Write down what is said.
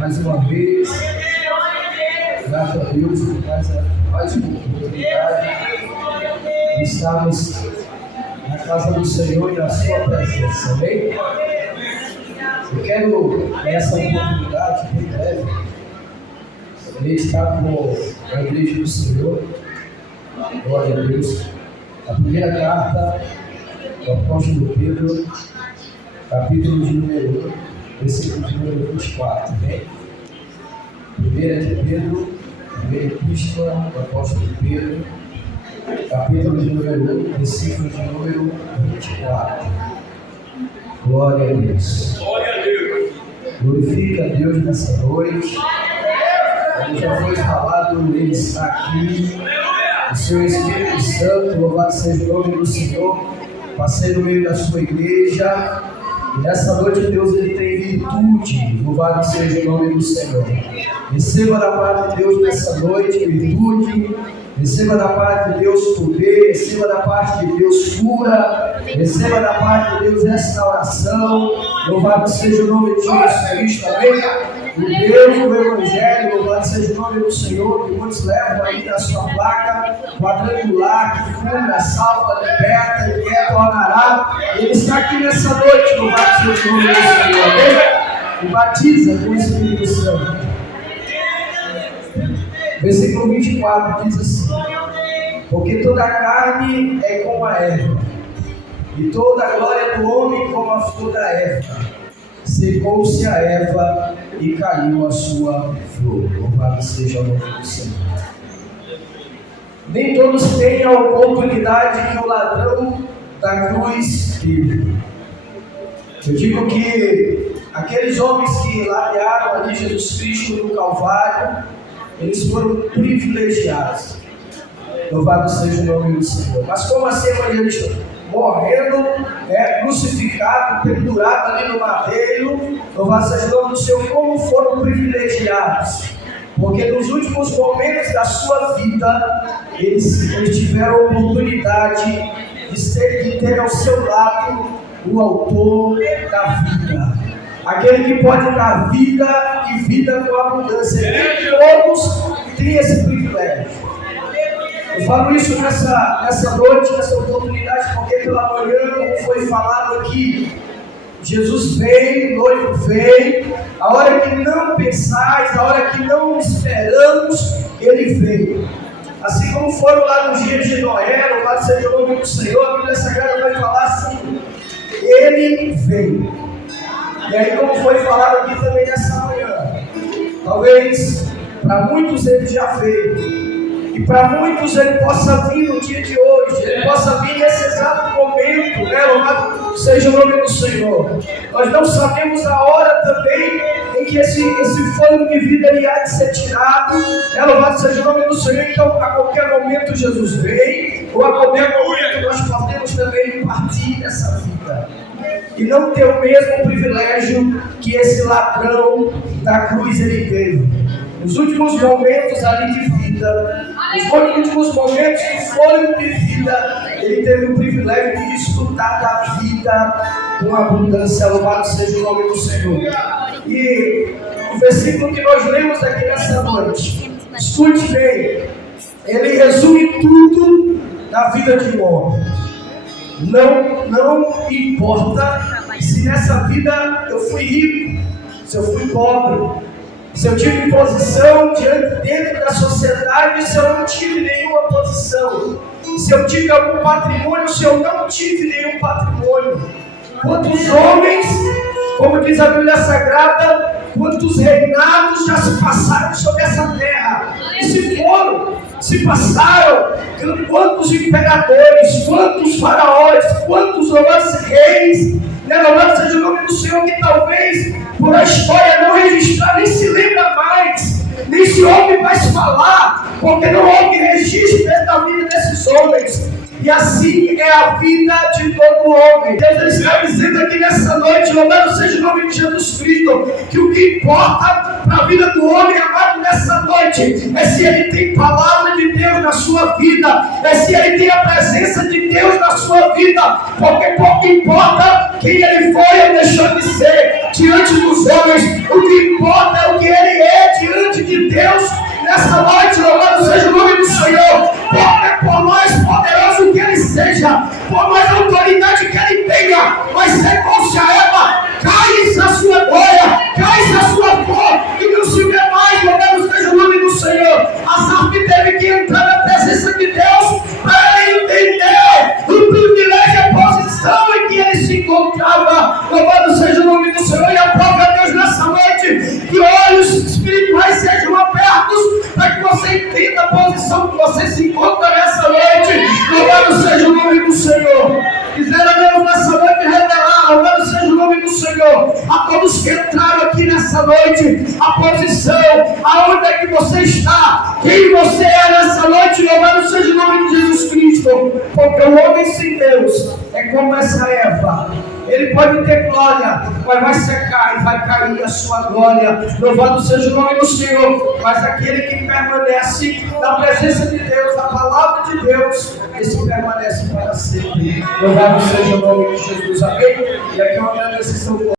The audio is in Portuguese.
mais uma vez. Graças a Deus por mais uma oportunidade de estarmos na casa do Senhor e na sua presença. Amém? Eu quero, nessa oportunidade, bem breve, estar com a igreja do Senhor. Glória a Deus. A primeira carta do apóstolo Pedro, capítulo de número 1, versículo de número 24. Amém? Primeira de Pedro, primeira epístola do apóstolo Pedro, capítulo de número 1, versículo de número 24. Glória a Deus. Glória a Deus. Glorifica a Deus nessa noite. Como já foi falado, Ele está aqui. O seu Espírito Santo, louvado seja o nome do Senhor, passei no meio da sua igreja. E nessa noite Deus ele tem virtude, louvado seja o nome do Senhor. Receba da parte de Deus nessa noite virtude, receba da parte de Deus poder, receba da parte de Deus cura, receba da parte de Deus restauração, louvado seja o nome de Jesus Cristo, amém? O Deus do Evangelho, louvado seja o nome do Senhor, que muitos levam aí na sua placa, quadrangular, que cura, salva, liberta, e retornará. Ele está aqui nessa noite, louvado seja o nome do Senhor, amém? E batiza com o Espírito Santo. Versículo 24 diz assim: porque toda a carne é como a erva, e toda a glória do homem como a flor da erva. Secou-se a erva e caiu a sua flor. Louvado seja o nome do Senhor. Nem todos têm a oportunidade que o ladrão da cruz teve. Eu digo que aqueles homens que ladearam ali Jesus Cristo no Calvário, eles foram privilegiados. Louvado seja o nome do Senhor. Mas como assim, evangelista? Morrendo, crucificado, pendurado ali no madeiro, louvado seja o nome do Senhor, como foram privilegiados. Porque nos últimos momentos da sua vida, eles tiveram a oportunidade de ter ao seu lado o autor da vida. Aquele que pode dar vida e vida com abundância. Nem todos têm esse privilégio. Eu falo isso nessa noite, nessa oportunidade, porque pela manhã, como foi falado aqui, Jesus veio, o noivo veio, a hora que não pensais, a hora que não esperamos, Ele veio. Assim como foram lá nos dias de Noé, louvado seja o nome do Senhor, a Bíblia Sagrada vai falar assim: Ele veio. E aí, como foi falado aqui também nessa manhã, talvez para muitos Ele já veio. E para muitos Ele possa vir no dia de hoje, Ele possa vir nesse exato momento, louvado seja o nome do Senhor. Nós não sabemos a hora também em que esse fôlego de vida ele há de ser tirado, louvado seja o nome do Senhor. Então a qualquer momento Jesus vem, ou a qualquer momento nós podemos também partir dessa vida. E não ter o mesmo privilégio que esse ladrão da cruz ele teve. Nos últimos momentos ali de vida, nos últimos momentos que foram de vida, ele teve o privilégio de desfrutar da vida com abundância. Louvado seja o nome do Senhor. E o versículo que nós lemos aqui nessa noite, escute bem, ele resume tudo na vida de um homem. Não importa se nessa vida eu fui rico, se eu fui pobre, se eu tive posição dentro da sociedade, se eu não tive nenhuma posição, se eu tive algum patrimônio, se eu não tive nenhum patrimônio. Quantos homens, como diz a Bíblia Sagrada, quantos reinados já se passaram sobre essa terra, e se foram, se passaram, quantos imperadores, quantos faraós, quantos reis, louvado seja o nome do Senhor, que talvez por a história não registrar, nem se lembra mais, nem se ouve mais falar, porque não houve registro da vida desses homens. E assim é a vida de todo homem. Deus está dizendo aqui nessa noite, louvado seja o nome de Jesus Cristo, que o que importa para a vida do homem amado nessa noite é se ele tem palavra de Deus na sua vida, é se ele tem a presença de Deus na sua vida, porque pouco importa quem ele foi ou deixou de ser diante dos homens, o que importa é o que posição que você se encontra nessa noite, louvado seja o nome do Senhor. Quisera Deus nessa noite revelar, louvado seja o nome do Senhor, a todos que entraram aqui nessa noite, a posição, aonde é que você está, quem você é nessa noite, louvado seja o nome de Jesus Cristo, porque o homem sem Deus é como essa erva. Ele pode ter glória, mas vai secar e vai cair a sua glória. Louvado seja o nome do Senhor. Mas aquele que permanece na presença de Deus, na palavra de Deus, esse permanece para sempre. Louvado seja o nome de Jesus. Amém? E aqui eu agradeço.